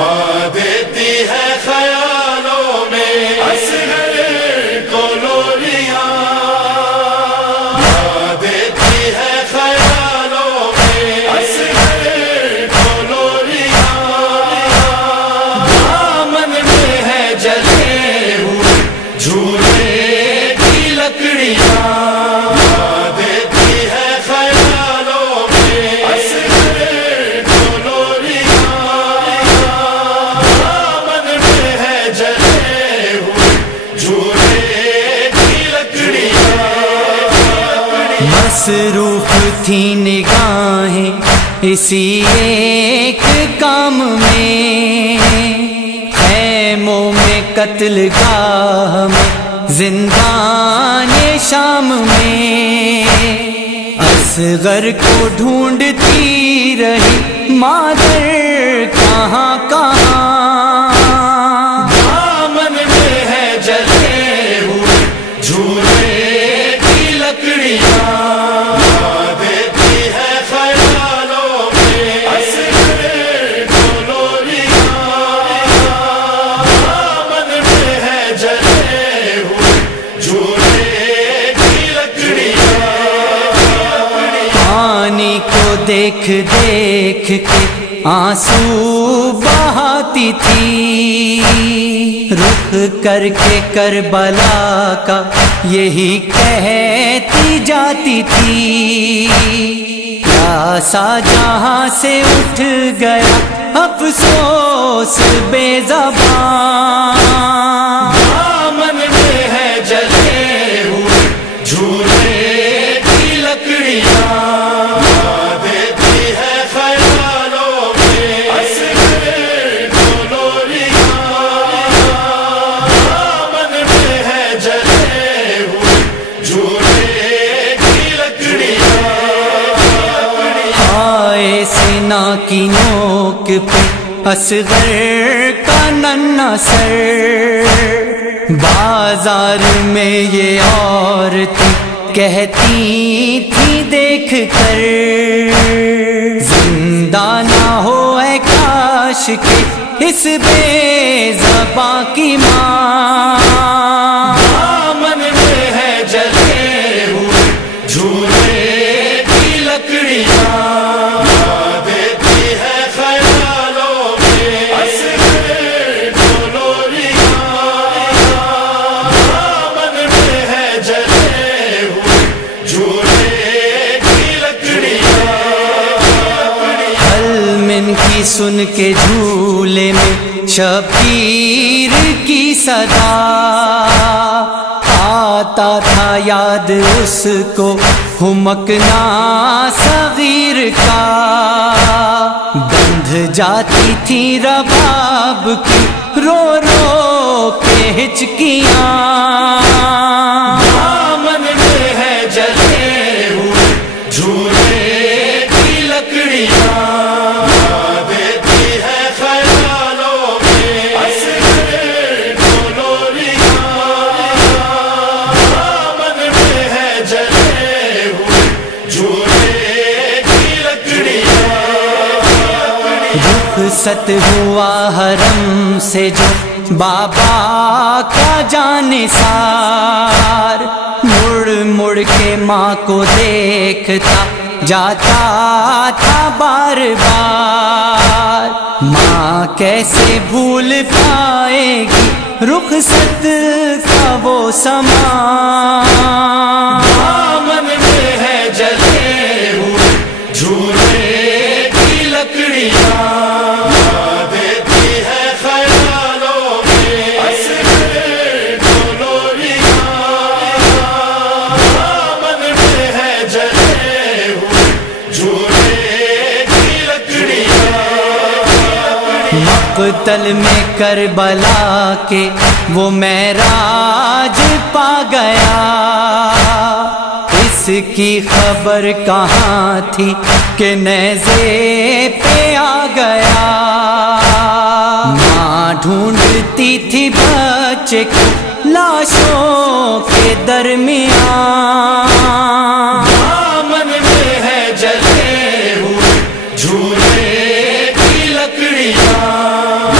ماں دیتی ہے خیالوں میں اصغر کو لولیاں، ماں دیتی ہے خیالوں میں اصغر کو لولیاں، دامن میں ہے جلے ہوئے جھولے کی لکڑیاں، ماں دیتی ہے خیالوں میں اصغر کو لولیاں، دامن میں ہے جلے ہوئے جھولے کی لکڑیاں۔ مصروف تھی نگاہیں اسی ایک کام میں، خیموں میں قتل گاہ میں زندان شام میں، اصغر کو ڈھونڈتی رہی مادر کہاں کہاں، دامن میں ہے جلے ہوئے جھولے کی لکڑیاں، ماں دیتی ہے خیالوں میں اصغر کو لولیاں، دامن میں ہے جلے ہوئے جھولے کی لکڑیاں۔ پانی کو دیکھ دیکھ کے آنسو بہاتی تھی، رخ کر کے کربلا کا یہی کہتی جاتی تھی، پیاسا جہاں سے اٹھ گیا افسوس بے زبان، دامن میں ہے جلے ہوئے جھولے کی لکڑیاں، ماں دیتی ہے خیالوں میں اصغر کو لولیاں، دامن میں ہے جلے ہوئے جھولے کی لکڑیاں۔ آئے سینا کی نوک پہ اصغر کا ننھا سر، بازار میں یہ عورتیں کہتی تھی دیکھ کر، زندہ نہ ہو اے کاش کہ اس بے زباں کی ماں، دامن میں ہے جلے ہوئے جھولے کی لکڑیاں، ماں دیتی ہے خیالوں میں اصغر کو لولیاں، دامن میں ہے جلے ہوئے جھولے کی لکڑیاں۔ حلمن کی سن کے جھولے میں شبیر کی صدا، آتا تھا یاد اس کو ہمکنا صغیر کا، بندھ جاتی تھی رباب کی رو رو کے ہچکیاں، دامن میں ہے جلے ہوئے جھولے کی لکڑیاں، ماں دیتی ہے خیالوں میں اصغر کو لولیاں، دامن میں ہے جلے ہوئے جھولے کی لکڑیاں۔ رخصت ہوا حرم سے جو بابا کا جانثار، مڑ مڑ کے ماں کو دیکھتا جاتا تھا بار بار، ماں کیسے بھول پائے گی رخصت کا وہ سما، دامن میں ہے جلے ہوئے جھولے کی لکڑیاں، ماں دیتی ہے خیالوں میں اصغر کو لولیاں، دامن میں ہے جلے ہوئے جھولے کی لکڑیاں۔ مقتل میں کربلا کے وہ معراج پا گیا، اس کی خبر کہاں تھی کہ نیزے پہ آ گیا، ماں ڈھونڈتی تھی بچے کو لاشوں کے درمیان، دامن میں ہے جلے ہوئے جھولے کی لکڑیاں،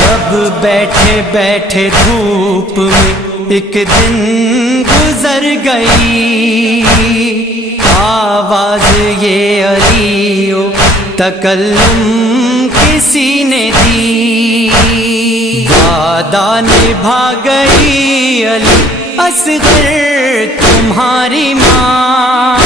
جب بیٹھے بیٹھے دھوپ میں ایک دن گزر گئی، آواز یہ علیو تکلم کسی نے دی، وعدہ نبھا گئی علی اصغر تمہاری ماں،